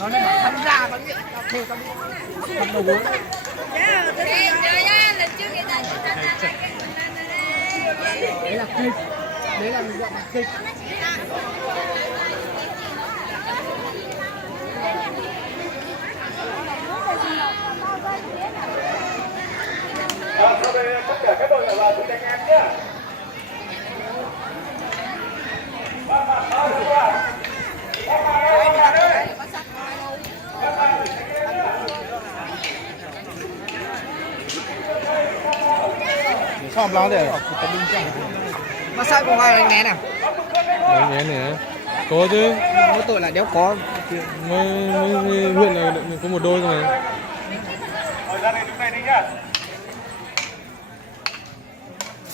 nó lại bảo tham gia có nghĩa theo trong đầu gối. Đấy là kịch, đấy là gọi là kịch. Sau đây tất cả các đội ở vào từ anh em nhé. Xong lo để mà sao có ai đánh né nào? Đánh né này có chứ. Mỗi tội là đéo có. Mới huyện là có một đôi thôi mà. Thời gian này đứng này đi nhá.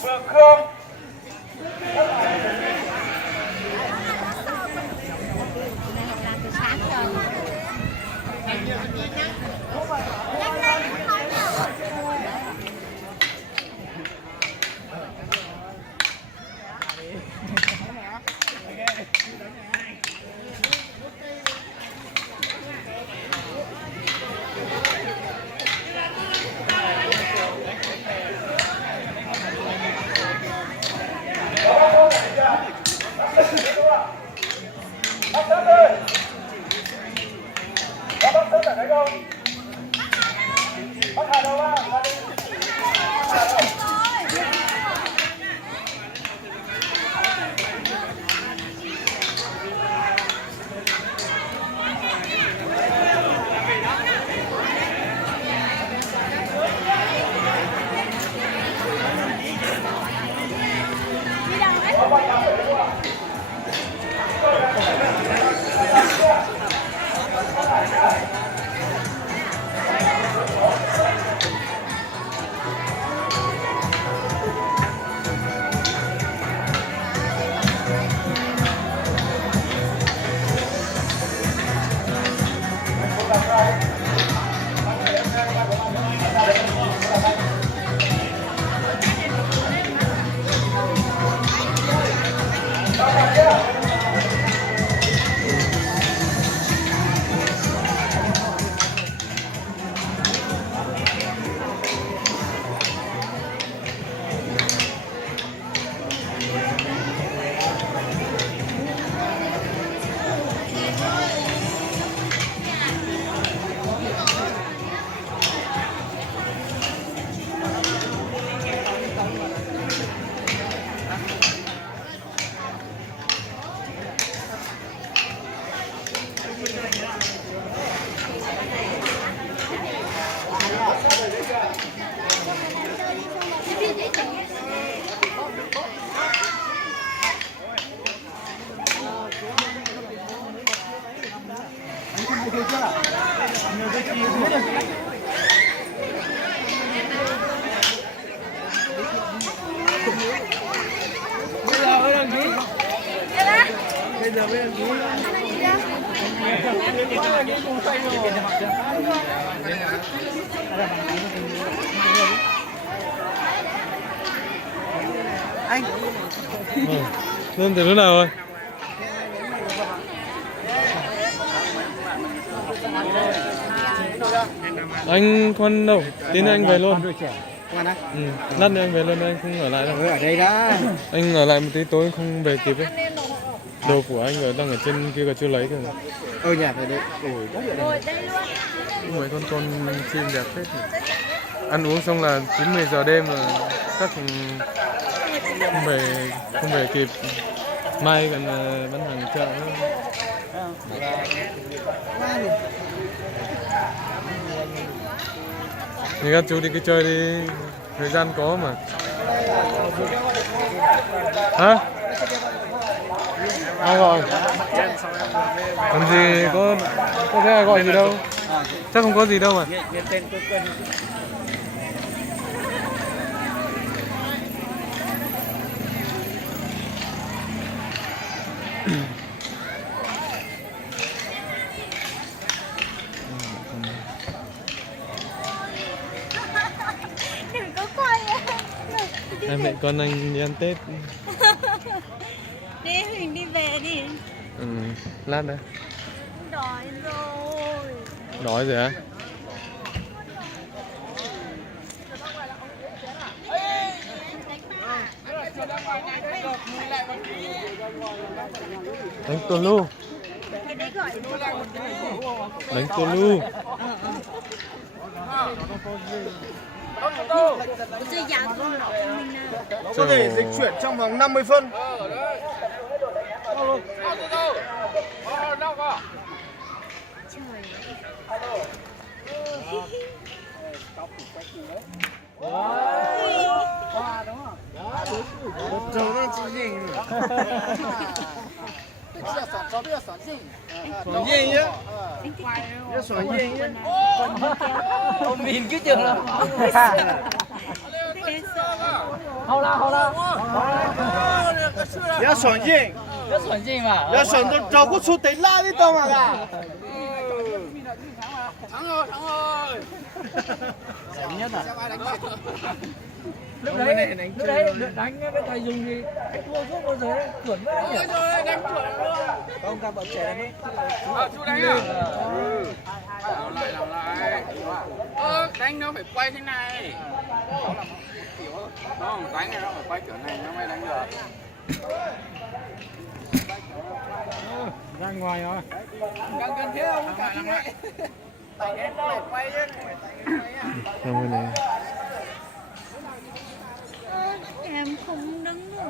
Phượng Khương. Bác Sơn ơi. Có bác Sơn ở đấy không? Bác Hà đâu á? Bây giờ bên chú anh Lên từ lúc nào rồi? Anh Khoan đâu? Tí nữa anh về luôn. Ừ, lát nữa anh về luôn, anh không ở lại đâu. ở đây đã. Anh ở lại một tí tối không về kịp ấy. Đồ của anh đang ở trên kia còn chưa lấy kìa. Nhà về đây. Mấy con chim đẹp phết nhỉ. Ăn uống xong là 9-10 giờ đêm mà chắc không về kịp. Mai còn bán hàng chợ nữa. Thì các chú đi cứ chơi đi, thời gian có mà. Hả? Ai gọi? Làm gì có thấy ai gọi gì đâu. Chắc không có gì đâu mà. Hai mẹ con anh đi ăn Tết. Đi mình đi về đi. Ừ, lát nữa. Đói rồi. Đói rồi á? Đánh tô lu. Cái đấy gọi Đánh tô lu. chơi giá không nọ của mình nào. Nó có thể dịch chuyển trong vòng 50 phân. Trời. Trời ơi, chị nhìn. Xoắn dây nhá. Nhá xoắn dây nhá. Ông mìn cứ trường lắm. Nhá xoắn dây. Rất xoắn gì mà. Nhá xoắn cho có chút tính lại đi tao mà cả. Thắng rồi. Sớm nhất à? Lúc đấy đánh với thầy dùng thì thua suốt bao giờ đấy, chuẩn với anh nhỉ? Đánh chuẩn luôn. Ông các bạn trẻ đấy. Chú đánh à? Làm lại. Đánh nó phải quay thế này. Không, đánh này nó phải quay kiểu này nó mới đánh được. Ra ngoài rồi. Càng gần thế ông cả như vậy. Tay em phải quay lên. Không cái này. Em không đứng được.